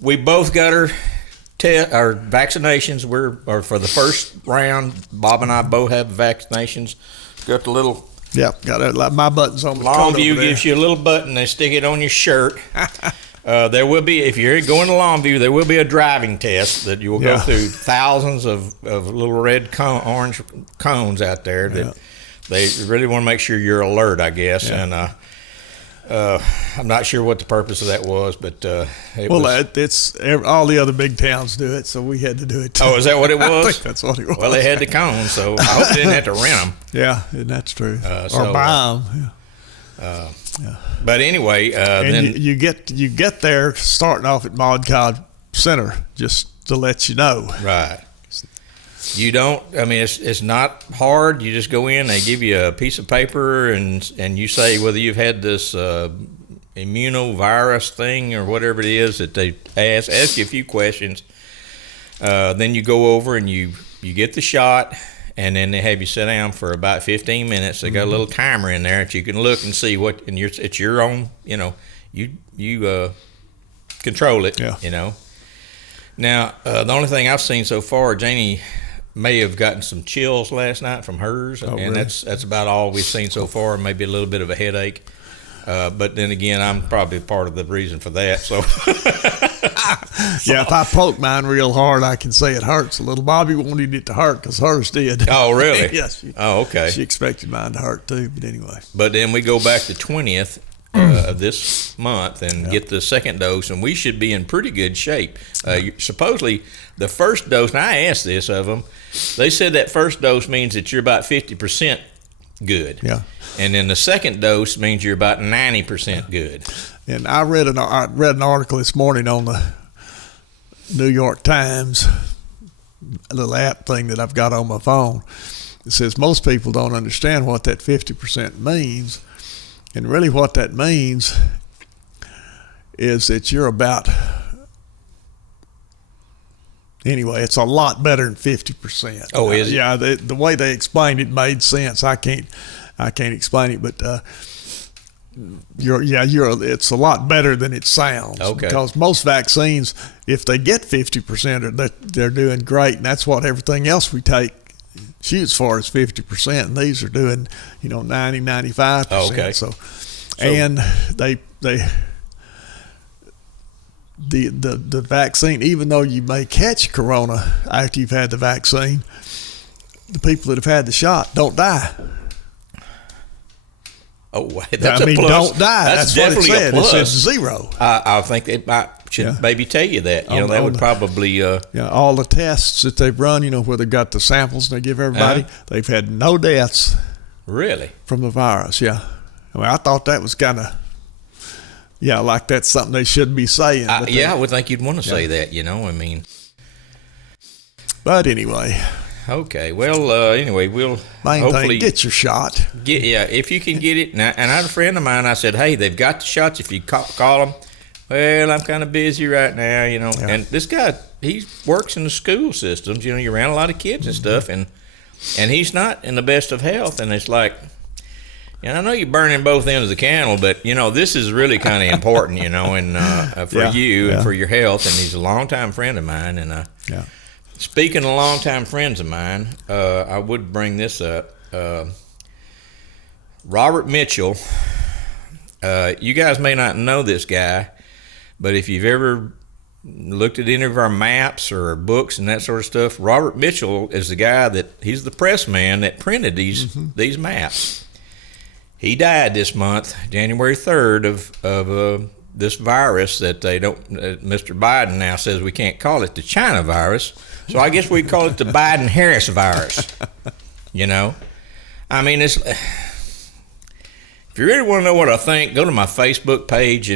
We both got our vaccinations. Or for the first round, Bob and I both have vaccinations. Got the little. Yep, got it. Like my buttons on the Longview gives you a little button. They stick it on your shirt. There will be, if you're going to Longview, there will be a driving test that you will go through thousands of little red orange cones out there that they really want to make sure you're alert, I guess. And I'm not sure what the purpose of that was, but it's all the other big towns do it, so we had to do it too. Oh, is that what it was? I think that's what it was. Well, they had the cones, so I hope they didn't have to rent them. Yeah, and that's true. Or buy them. But anyway, then you get there starting off at Mod Cod Center, just to let you know. Right. You don't. I mean, it's not hard. You just go in. They give you a piece of paper, and you say whether you've had this immunovirus thing or whatever it is that they ask you a few questions. Then you go over and you get the shot. And then they have you sit down for about 15 minutes. They got a little timer in there that you can look and see what, and it's your own, you control it, Now, the only thing I've seen so far, Janie may have gotten some chills last night from hers, and really? that's about all we've seen so far, maybe a little bit of a headache. But then again, I'm probably part of the reason for that. So, if I poke mine real hard, I can say it hurts a little. Bobby wanted it to hurt because hers did. Oh, really? Yes. Okay. She expected mine to hurt too, but anyway. But then we go back to 20th of this month and get the second dose, and we should be in pretty good shape. Supposedly, the first dose. Now I asked this of them. They said that first dose means that you're about 50% good. Yeah. And then the second dose means you're about 90% good. And I read an article this morning on the New York Times, a little app thing that I've got on my phone. It says most people don't understand what that 50% means. And really what that means is that you're about, anyway, it's a lot better than 50%. Oh, is it? Yeah, the way they explained it made sense. I can't explain it, but it's a lot better than it sounds. Okay. Because most vaccines, if they get 50%, they're doing great, and that's what everything else we take shoots for is 50%, and these are doing 90, 95%. Oh, okay. So and the vaccine, even though you may catch corona after you've had the vaccine, the people that have had the shot don't die. Oh, that's a plus. Don't die. That's definitely what it said. a plus. It says 0. I think they should maybe tell you that. That would probably. All the tests that they've run, where they got the samples and they give everybody, they've had no deaths. Really? From the virus, yeah. I mean, I thought that was kind of, like that's something they shouldn't be saying. I would think you'd want to say that, I mean. But anyway. Okay. Well, anyway, we'll hopefully get your shot. If you can get it. And I had a friend of mine. I said, "Hey, they've got the shots. If you call them." Well, I'm kind of busy right now, Yeah. And this guy, he works in the school systems. You're around a lot of kids and stuff, and he's not in the best of health. And it's like, I know you're burning both ends of the candle, but this is really kind of important, and for you and for your health. And he's a longtime friend of mine, and Speaking of longtime friends of mine, I would bring this up. Robert Mitchell, you guys may not know this guy, but if you've ever looked at any of our maps or books and that sort of stuff, Robert Mitchell is the guy he's the press man that printed these maps. He died this month, January 3rd, of this virus that they don't, Mr. Biden now says we can't call it the China virus. So I guess we call it the Biden-Harris virus. I mean, if you really want to know what I think, go to my Facebook page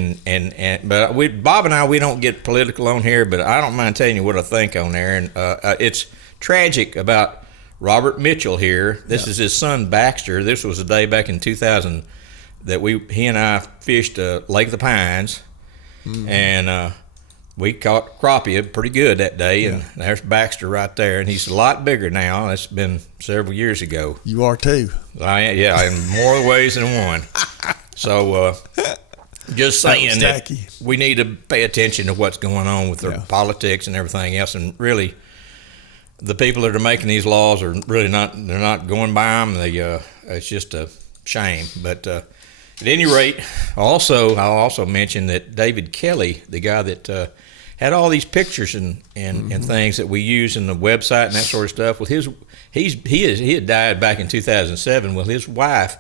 but Bob and I, we don't get political on here, but I don't mind telling you what I think on there. And it's tragic about Robert Mitchell here. This is his son Baxter. This was a day back in 2000 that he and I fished Lake of the Pines, and we caught crappie pretty good that day, and there's Baxter right there, and he's a lot bigger now. That's been several years ago. You are too. I am, in more ways than one. So Just saying that tacky. we need to pay attention to what's going on with their politics and everything else, and really, the people that are making these laws are really not—they're not going by them. It's just a shame. But at any rate, I'll also mention that David Kelly, the guy that had all these pictures and things that we use in the website and that sort of stuff, with he had died back in 2007. Well, his wife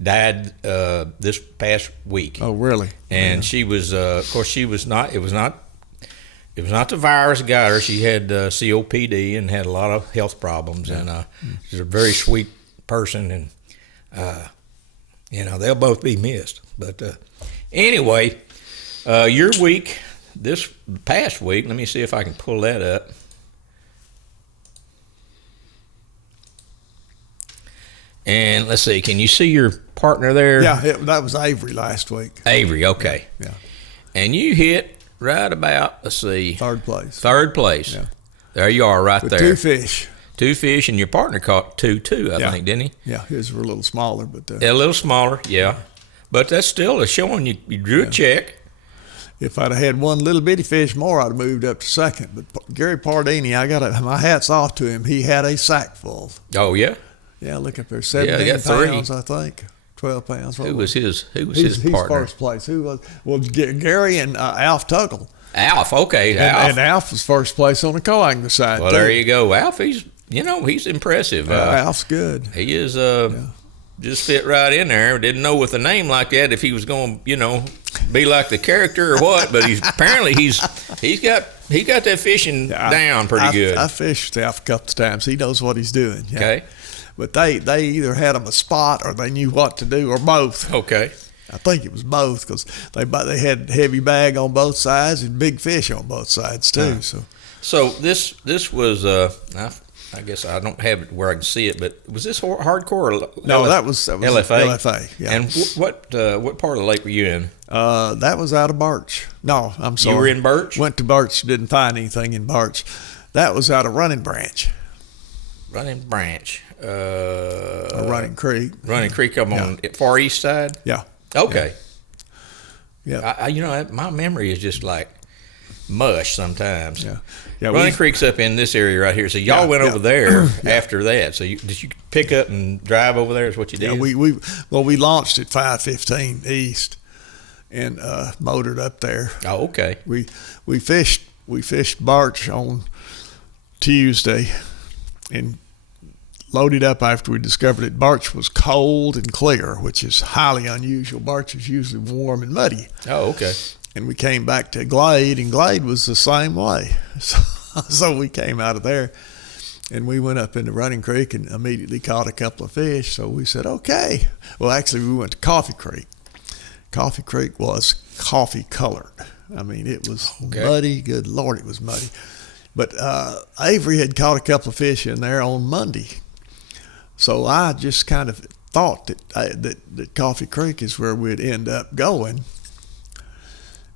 died this past week. Oh, really? And she was, of course, she was not. It was not the virus that got her. She had COPD and had a lot of health problems. And she's a very sweet person, and they'll both be missed. But anyway, your week, this past week. Let me see if I can pull that up. And let's see, can you see your partner there? Yeah, that was Avery last week. Avery, okay. Yeah. And you hit right about, let's see. Third place. Third place. Yeah. There you are right With there. 2 fish. 2 fish, and your partner caught 2 too, I think, didn't he? Yeah, his were a little smaller. But a little smaller, yeah. But that's still showing you drew a check. If I'd have had one little bitty fish more, I'd have moved up to second. But Gary Pardini, my hat's off to him. He had a sack full. Oh, yeah? Yeah, look up there, 17 pounds, I think, 12 pounds. Who was his partner? He's first place. Who was? Well, Gary and Alf Tuggle. Alf, okay. Alf. And Alf was first place on the co-angler side. Well, there you go. Alf, he's impressive. Alf's good. He is just fit right in there. Didn't know with a name like that if he was going to, be like the character or what. But he's got that fishing down pretty good. I fished with Alf a couple of times. He knows what he's doing. Yeah. Okay. But they either had him a spot or they knew what to do, or both. Okay. I think it was both, because they had heavy bag on both sides and big fish on both sides too. So this was I guess I don't have it where I can see it, but was this hardcore? Or no, that was LFA. LFA. Yeah. And what part of the lake were you in? That was out of Birch. No, I'm sorry. You were in Birch? Went to Birch, didn't find anything in Birch. That was out of Running Branch. Running Branch. Or Running Creek. Running Creek up on far east side? Yeah. Okay. Yeah. My memory is just like mush sometimes. Yeah. Running Creek's up in this area right here. So y'all went over there after that. So did you pick up and drive over there is what you did? Yeah, we launched at 5:15 east and motored up there. Oh, okay. We fished Birch on Tuesday and loaded up after we discovered that Birch was cold and clear, which is highly unusual. Birch is usually warm and muddy. Oh, okay. And we came back to Glade, and Glade was the same way. So we came out of there, and we went up into Running Creek and immediately caught a couple of fish. So we said, okay. Well, actually, we went to Coffee Creek. Coffee Creek was coffee colored. I mean, it was muddy. Good Lord, it was muddy. But Avery had caught a couple of fish in there on Monday. So I just kind of thought that Coffee Creek is where we'd end up going.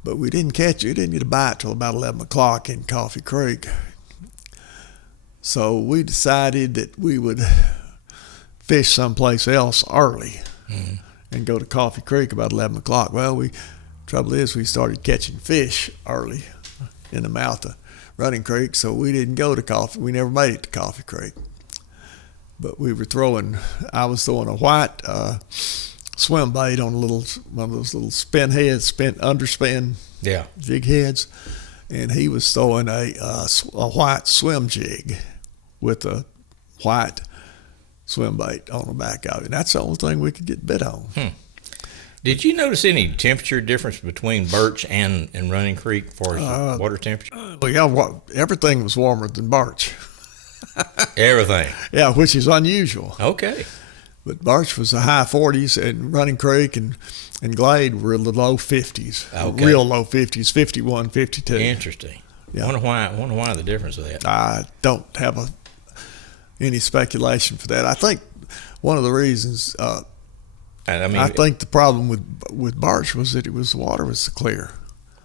But we didn't catch it. We didn't get a bite till about 11 o'clock in Coffee Creek. So we decided that we would fish someplace else early and go to Coffee Creek about 11 o'clock. Well, trouble is we started catching fish early in the mouth of Running Creek, so we didn't go to Coffee. We never made it to Coffee Creek. But I was throwing a white swim bait on one of those little spin heads, underspin jig heads, and he was throwing a white swim jig with a white swim bait on the back of it. And that's the only thing we could get bit on. Did you notice any temperature difference between Birch and Running Creek for water temperature? Well, yeah, everything was warmer than Birch. Everything. Yeah, which is unusual. Okay. But Birch was the high 40s, and Running Creek and Glade were in the low 50s. Okay. Real low 50s, 51, 52. Interesting. Yeah. Wonder why the difference of that. I don't have any speculation for that. I think one of the reasons, I think the problem with Birch was that the water was so clear.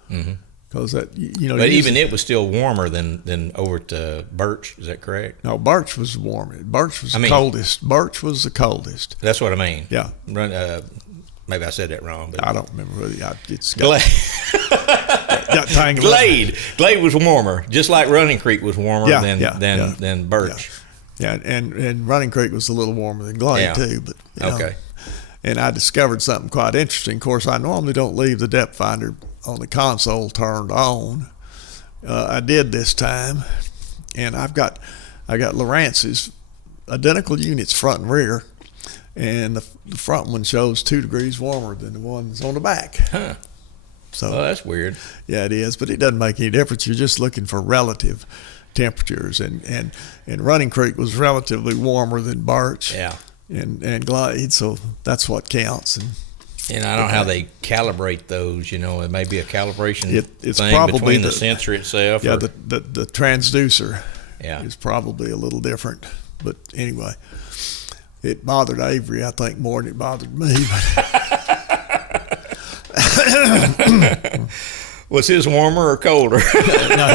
Mm-hmm. Because but even it was still warmer than over at Birch. Is that correct? No, Birch was warmer. Birch was the coldest. Birch was the coldest. That's what I mean. Yeah. Maybe I said that wrong. But I don't remember really. It's Glade. got tangled. Glade was warmer, just like Running Creek was warmer than Birch. Yeah, and Running Creek was a little warmer than Glade too. But okay. And I discovered something quite interesting. Of course, I normally don't leave the depth finder on the console turned on. I did this time, and I got Lowrance's identical units front and rear, and the front one shows 2 degrees warmer than the ones on the back. Huh. So that's weird. Yeah, it is, but it doesn't make any difference. You're just looking for relative temperatures, and Running Creek was relatively warmer than Birch. Yeah. And Glade, so that's what counts. And I don't know how they calibrate those. It may be a calibration it's thing probably between the sensor itself. Yeah, the transducer Yeah. is probably a little different. But anyway, it bothered Avery, I think, more than it bothered me. Was his warmer or colder? No,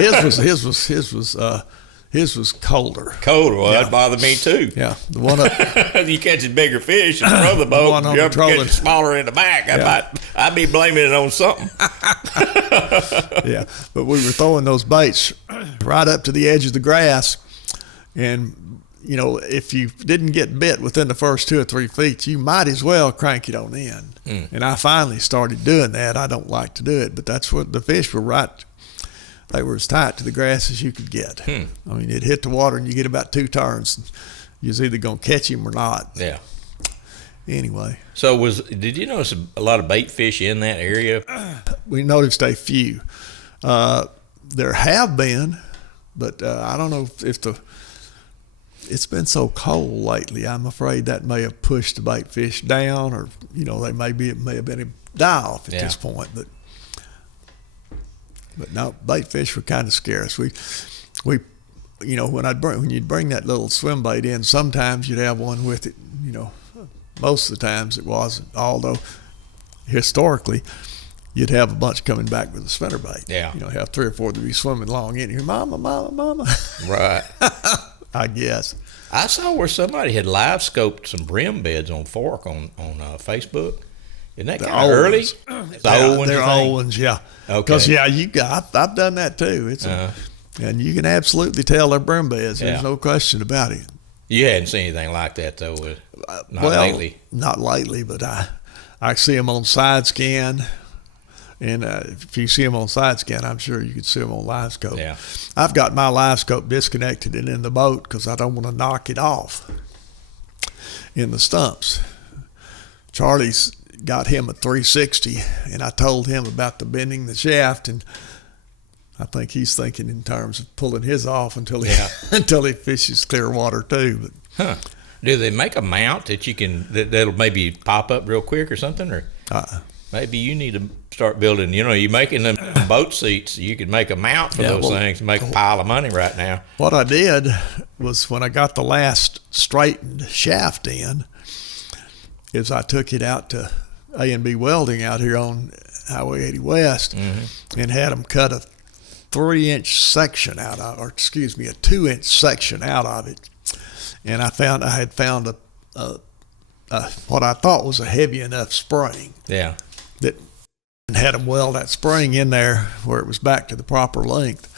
his was colder. Colder. Well, that bothered me too. Yeah, the one up. You catch a bigger fish in front of the boat. One on You the catch trolling. it smaller in the back. I'd be blaming it on something. Yeah, but we were throwing those baits right up to the edge of the grass, and if you didn't get bit within the first 2 or 3 feet, you might as well crank it on in. And I finally started doing that. I don't like to do it, but that's what the fish were right. They were as tight to the grass as you could get. I mean, it hit the water and you get about 2 turns. You was either going to catch him or not. Yeah. Anyway. So did you notice a lot of bait fish in that area? We noticed a few. There have been, but I don't know if it's been so cold lately. I'm afraid that may have pushed the bait fish down, or it may have been a die off at this point. But no, bait fish were kind of scarce. We when you'd bring that little swim bait in, sometimes you'd have one with it. Most of the times it wasn't. Although historically, you'd have a bunch coming back with a spinnerbait. Yeah. Have 3 or 4 to be swimming along in here. Mama, mama, mama. Right. I guess. I saw where somebody had live scoped some brim beds on Fork on Facebook. Isn't that kind of early? They're old ones, yeah. Okay. Because I've done that too. And you can absolutely tell they're brim beds. There's no question about it. You hadn't seen anything like that though, lately. Not lately, but I see them on side scan. And if you see them on side scan, I'm sure you could see them on live scope. Yeah. I've got my live scope disconnected and in the boat because I don't want to knock it off in the stumps. Charlie's got him a 360, and I told him about the bending the shaft, and I think he's thinking in terms of pulling his off until he fishes clear water too. But do they make a mount that you can that'll maybe pop up real quick or something, or maybe you need to start building? You're making them boat seats. You could make a mount for those things and make a pile of money right now. What I did was when I got the last straightened shaft in, is I took it out to A&B Welding out here on Highway 80 West and had them cut a 3-inch section out of, or excuse me, a 2-inch section out of it. And I had found a what I thought was a heavy enough spring. Yeah. That had them weld that spring in there where it was back to the proper length.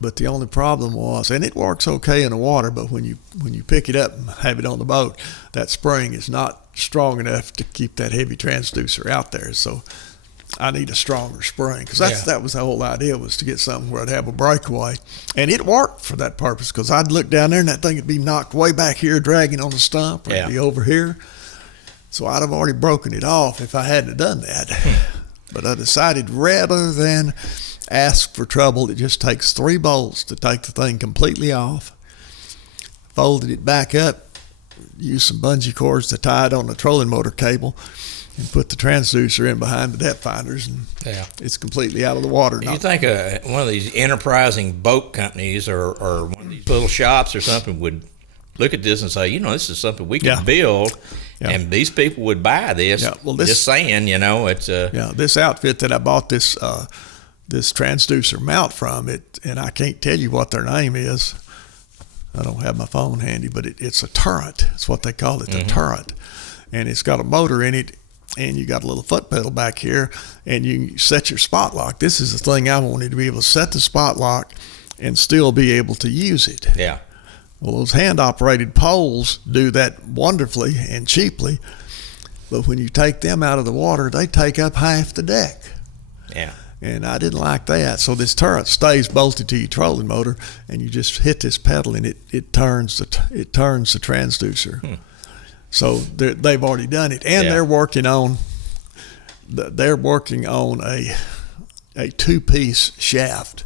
But the only problem was, and it works okay in the water, but when you pick it up and have it on the boat, that spring is not strong enough to keep that heavy transducer out there. So I need a stronger spring, because that was the whole idea, was to get something where I'd have a breakaway. And it worked for that purpose, because I'd look down there and that thing would be knocked way back here dragging on the stump, or it'd be over here. So I'd have already broken it off if I hadn't have done that. But I decided rather than ask for trouble, it just takes 3 bolts to take the thing completely off. Folded it back up, used some bungee cords to tie it on the trolling motor cable, and put the transducer in behind the depth finders, and it's completely out of the water. You think one of these enterprising boat companies or one of these little shops or something would look at this and say, this is something we can build, and these people would buy this. Yeah. Well, just saying, it's this outfit that I bought this transducer mount from, and I can't tell you what their name is. I don't have my phone handy, but it's a turret. It's what they call it, the turret. and it's got a motor in it, and you got a little foot pedal back here, and you set your spot lock. This is the thing I wanted, to be able to set the spot lock and still be able to use it. Yeah. Well, those hand-operated poles do that wonderfully and cheaply, but when you take them out of the water, they take up half the deck. Yeah. And I didn't like that. So this turret stays bolted to your trolling motor, and you just hit this pedal, and it turns the transducer. So they've already done it, and they're working on a two-piece shaft,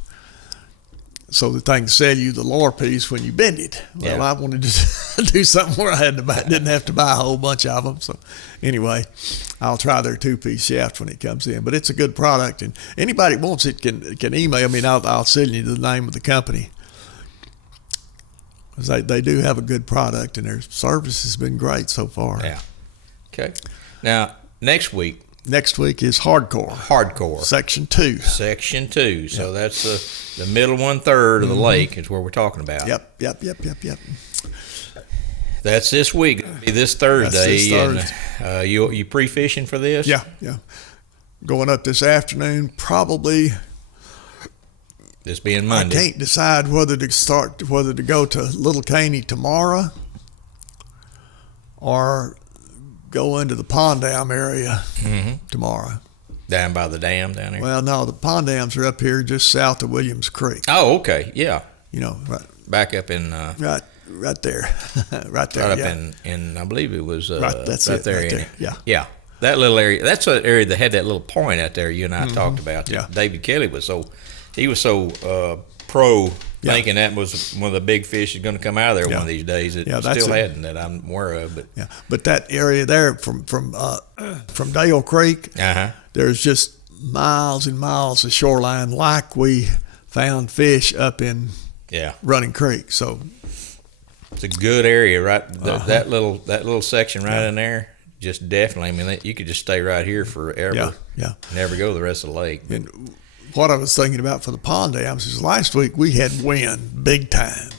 so that they can sell you the lower piece when you bend it. Well, I wanted to do something where I didn't have to buy a whole bunch of them. So anyway, I'll try their two-piece shaft when it comes in. But it's a good product, and anybody that wants it can email me, and I'll send you the name of the company. They do have a good product, and their service has been great so far. Yeah. Okay. Now, next week is hardcore. Section 2. Section 2. So that's the middle 1/3 of the lake is where we're talking about. Yep. That's this week. It'll be this Thursday. And you pre-fishing for this? Yeah. Going up this afternoon, probably. This being Monday. I can't decide whether to go to Little Caney tomorrow or go into the Pond Dam area tomorrow. Down by the dam down there? Well, no, the pond dams are up here just south of Williams Creek. Oh, okay, yeah. Right back up in right there. right there. Right up in I believe it was there. Yeah. That little area, that's an area that had that little point out there you and I talked about. Yeah. David Kelly was so pro thinking that was one of the big fish is going to come out of there one of these days. It still hadn't that I'm aware of. But that area there from Dale Creek, there's just miles and miles of shoreline like we found fish up in Running Creek. So it's a good area, right? That little section right in there. Just definitely. I mean, you could just stay right here forever. Yeah. Never go to the rest of the lake. And what I was thinking about for the pond dams is last week we had wind big time.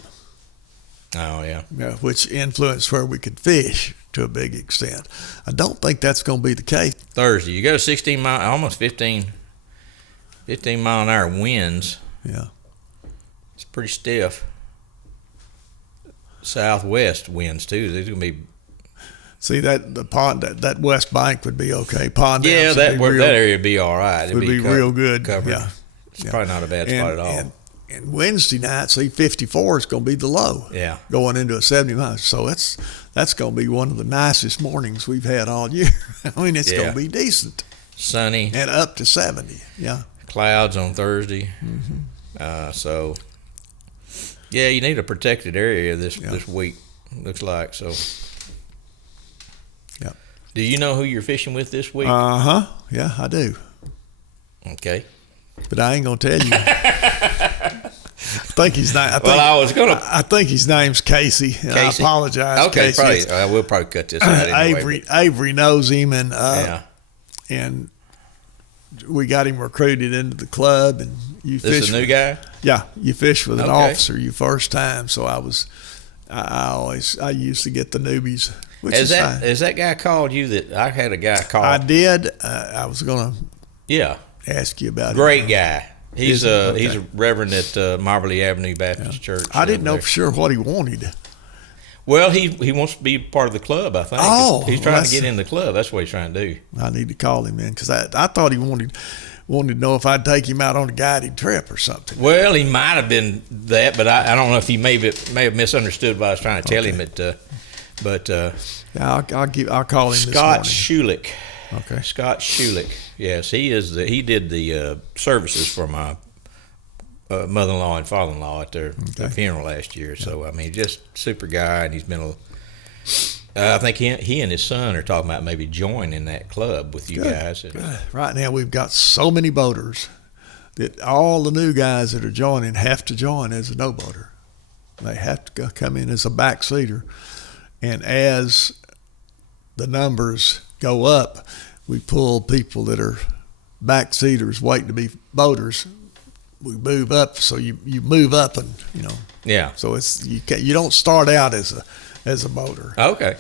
Oh, yeah. Which influenced where we could fish to a big extent. I don't think that's going to be the case. Thursday, you got a 16 mile, almost 15 mile an hour winds. Yeah. It's pretty stiff. Southwest winds, too. There's going to be. See, that west bank would be okay. Pond dams that area would be all right. It would be real good. Covered. Yeah. It's probably not a bad spot at all. And Wednesday night, 54 is going to be the low. Yeah. Going into a 70 miles. So that's going to be one of the nicest mornings we've had all year. I mean, it's going to be decent. Sunny. And up to 70. Yeah. Clouds on Thursday. So, you need a protected area this week, looks like. So. Yeah. Do you know who you're fishing with this week? Yeah, I do. Okay. But I ain't gonna tell you. I think his name's Casey. And I apologize. Okay, Casey. probably. We'll probably cut this out anyway. Avery knows him, and we got him recruited into the club. And you fish. This is a new guy. Yeah, you fish with an officer your first time. So I used to get the newbies. Has that guy called you? That I had a guy call. I did. I was gonna. Yeah. Ask you about Great him. guy. He's a reverend at Marbley Avenue Baptist Church. I didn't know for sure what he wanted. Well, he wants to be part of the club, I think. Oh, he's trying to get in the club. That's what he's trying to do. I need to call him in because I thought he wanted to know if I'd take him out on a guided trip or something. Well, he might have been that, but I don't know if he may have misunderstood what I was trying to tell him. I'll call him. Scott Schulich. Okay. Scott Schulich. Yes, he did the services for my mother-in-law and father-in-law at their funeral last year. Yeah. So I mean, just super guy, and he's been I think he and his son are talking about maybe joining that club with you guys. Right now, we've got so many boaters that all the new guys that are joining have to join as a no boater. They have to come in as a backseater, and as the numbers go up, we pull people that are backseaters waiting to be boaters. We move up, so you move up, and Yeah. So it's you don't start out as a boater. Okay.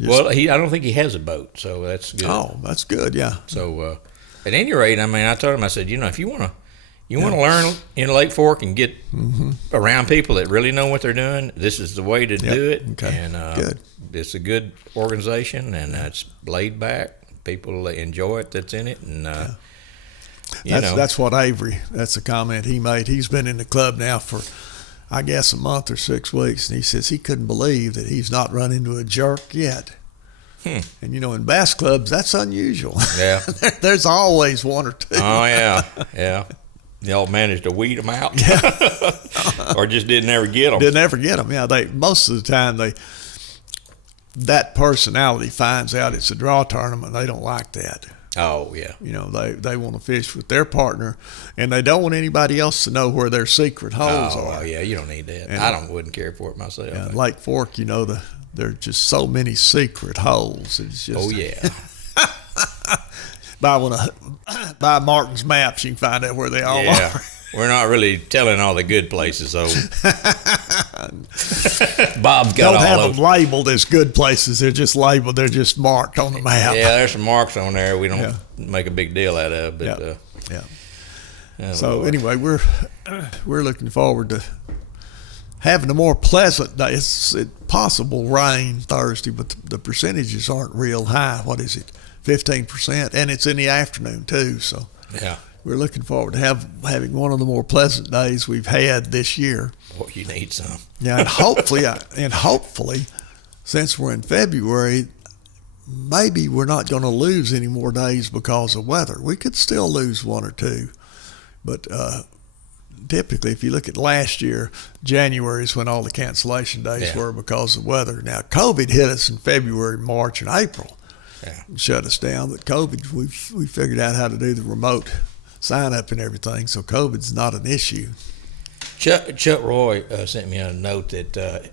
Well, I don't think he has a boat, so that's good. Oh, that's good. Yeah. So at any rate, I mean, I told him, I said, if you want to learn in Lake Fork and get around people that really know what they're doing, this is the way to do it. Okay. And good. It's a good organization, and it's laid back. People enjoy it that's in it, and that's what Avery. That's a comment he made. He's been in the club now for, I guess, a month or 6 weeks, and he says he couldn't believe that he's not run into a jerk yet. And in bass clubs, that's unusual. Yeah. There's always one or two. Oh yeah. Y'all managed to weed them out, or just didn't ever get them. Didn't ever get them. Yeah, most of the time that personality finds out it's a draw tournament. They don't like that. Oh yeah. They want to fish with their partner, and they don't want anybody else to know where their secret holes are. Oh yeah, you don't need that. And I wouldn't care for it myself. Yeah, Lake Fork, there are just so many secret holes. It's just, oh yeah. Buy Martin's maps, you can find out where they all are. We're not really telling all the good places, though. Bob's got don't all have those. them labeled as good places. They're just labeled. They're just marked on the map. Yeah, there's some marks on there we don't make a big deal out of. But, So anyway, we're looking forward to having a more pleasant day. It's possible rain Thursday, but the percentages aren't real high. What is it? 15%, and it's in the afternoon too. So we're looking forward to having one of the more pleasant days we've had this year. Boy, you need some. Yeah, and hopefully, since we're in February, maybe we're not going to lose any more days because of weather. We could still lose one or two, but typically, if you look at last year, January is when all the cancellation days were because of weather. Now, COVID hit us in February, March, and April. Shut us down. But COVID, we figured out how to do the remote sign up and everything, so COVID's not an issue. Chuck Roy sent me a note that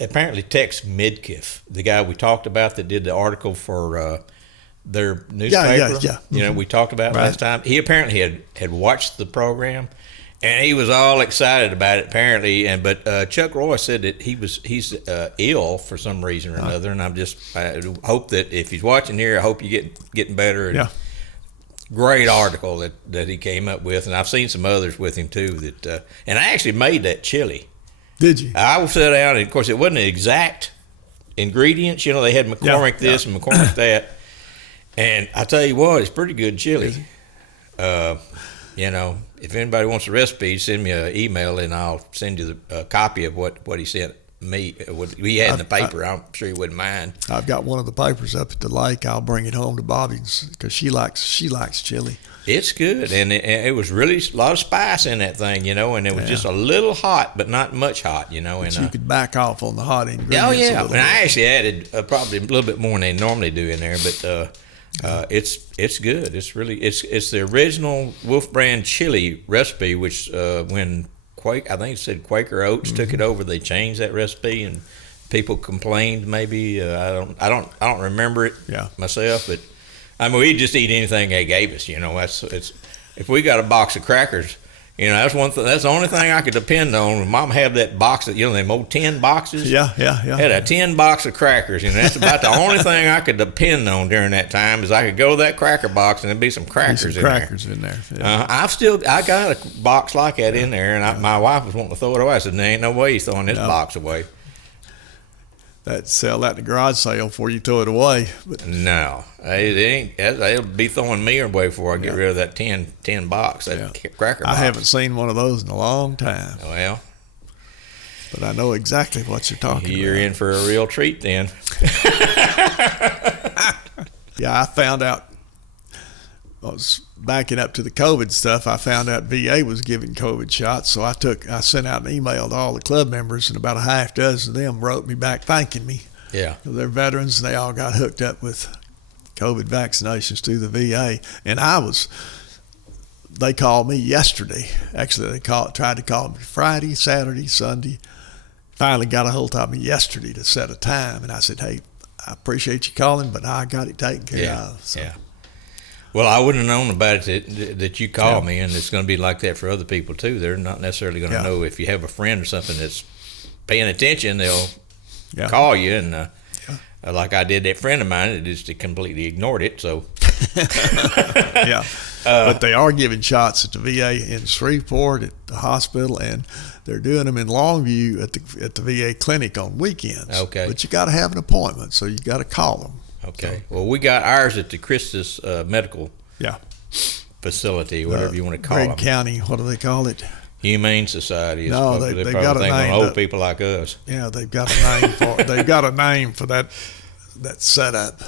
apparently Tex Midkiff, the guy we talked about that did the article for their newspaper, we talked about last time. He apparently had watched the program, and he was all excited about it apparently. But Chuck Roy said that he's ill for some reason or another, and I hope that if he's watching here, I hope you getting better. And great article that he came up with, and I've seen some others with him too. That and I actually made that chili. Did you? I will sit down, and of course it wasn't the exact ingredients. They had McCormick this and McCormick that, and I tell you what, it's pretty good chili. If anybody wants a recipe, send me an email and I'll send you a copy of what he sent me. What he had in the paper. I'm sure you wouldn't mind. I've got one of the papers up at the lake. I'll bring it home to Bobby's because she likes chili. It's good, and it was really a lot of spice in that thing, and it was just a little hot, but not much hot, But and you could back off on the hot ingredients. Oh yeah, and I actually added probably a little bit more than they normally do in there, but. It's good. It's really it's the original Wolf Brand chili recipe, which when I think it said Quaker Oats took it over, they changed that recipe and people complained. Maybe I don't remember it myself, but I mean we just eat anything they gave us. It's if we got a box of crackers. That's one thing. That's the only thing I could depend on. Mom had that box that them old tin boxes. Yeah. Had a tin box of crackers. That's about the only thing I could depend on during that time. Is I could go to that cracker box and there'd be some crackers in there. Yeah. I got a box like that in there, and my wife was wanting to throw it away. I said, "There ain't no way you're throwing this box away." Sell that in the garage sale before you throw it away. But no, it ain't. They'll be throwing me away before I get rid of that tin box, cracker box. I haven't seen one of those in a long time. Well, but I know exactly what you're talking about. You're in for a real treat then. I found out. I was backing up to the COVID stuff. I found out VA was giving COVID shots, so I sent out an email to all the club members, and about a half dozen of them wrote me back thanking me. Yeah, they're veterans, and they all got hooked up with COVID vaccinations through the VA. And they called me yesterday. Actually, they tried to call me Friday, Saturday, Sunday. Finally got a hold of me yesterday to set a time, and I said, "Hey, I appreciate you calling, but I got it taken care of." So. Yeah. Well, I wouldn't have known about it that you called me, and it's going to be like that for other people too. They're not necessarily going to know if you have a friend or something that's paying attention. They'll call you, and like I did that friend of mine that just completely ignored it. So yeah, but they are giving shots at the VA in Shreveport at the hospital, and they're doing them in Longview at the VA clinic on weekends. Okay. But you got to have an appointment, so you got to call them. Okay. Well, we got ours at the Christus Medical Facility, whatever you want to call Glade them. County, what do they call it? Humane Society. Is No, they've got a probably thinking name. on old people like us. Yeah, they've got a name for they've got a name for that setup.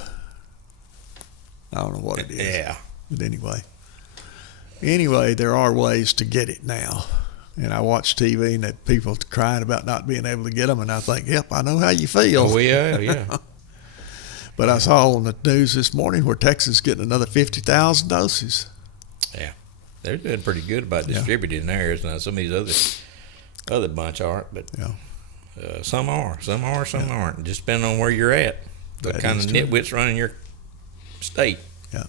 I don't know what it is. Yeah. But anyway, there are ways to get it now. And I watch TV and that people crying about not being able to get them, and I think, yep, I know how you feel. Oh yeah. But I saw on the news this morning where Texas is getting another 50,000 doses. Yeah, they're doing pretty good about distributing theirs. Now some of these other bunch aren't, but some are, some aren't. Just depending on where you're at, what kind of nitwits running your state. Yeah.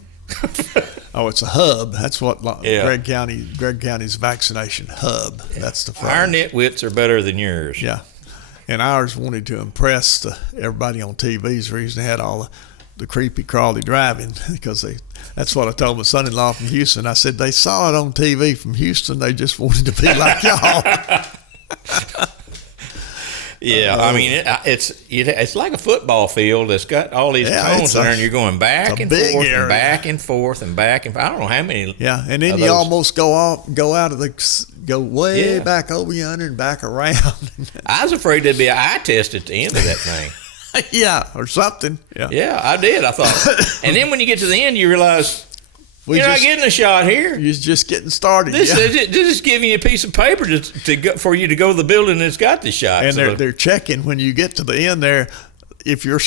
Oh, it's a hub. That's what Greg County's vaccination hub. Yeah. That's the phrase. Our nitwits are better than yours. Yeah. And ours wanted to impress everybody on TV's reason they had all the creepy crawly driving, because that's what I told my son-in-law from Houston. I said they saw it on TV from Houston. They just wanted to be like y'all. Yeah, I mean it's like a football field that's got all these cones in there, and you're going back and forth and back and forth and back and forth. I don't know how many. Yeah, and then you almost go way back over yonder and back around. I was afraid there'd be an eye test at the end of that thing. Yeah, or something. Yeah, I did. I thought, and then when you get to the end, you realize you're not getting a shot here. You're just getting started. This is giving you a piece of paper for you to go to the building that's got the shot. And they're checking when you get to the end there if you're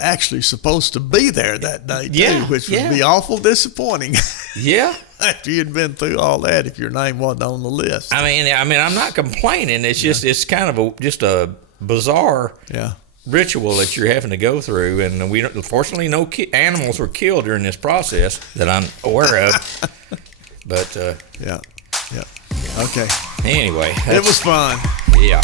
actually supposed to be there that day too, which would be awful disappointing. Yeah. After you'd been through all that, if your name wasn't on the list. I mean, I'm not complaining. It's just it's kind of just a bizarre ritual that you're having to go through, and fortunately no animals were killed during this process that I'm aware of. But okay. Anyway, it was fun. Yeah.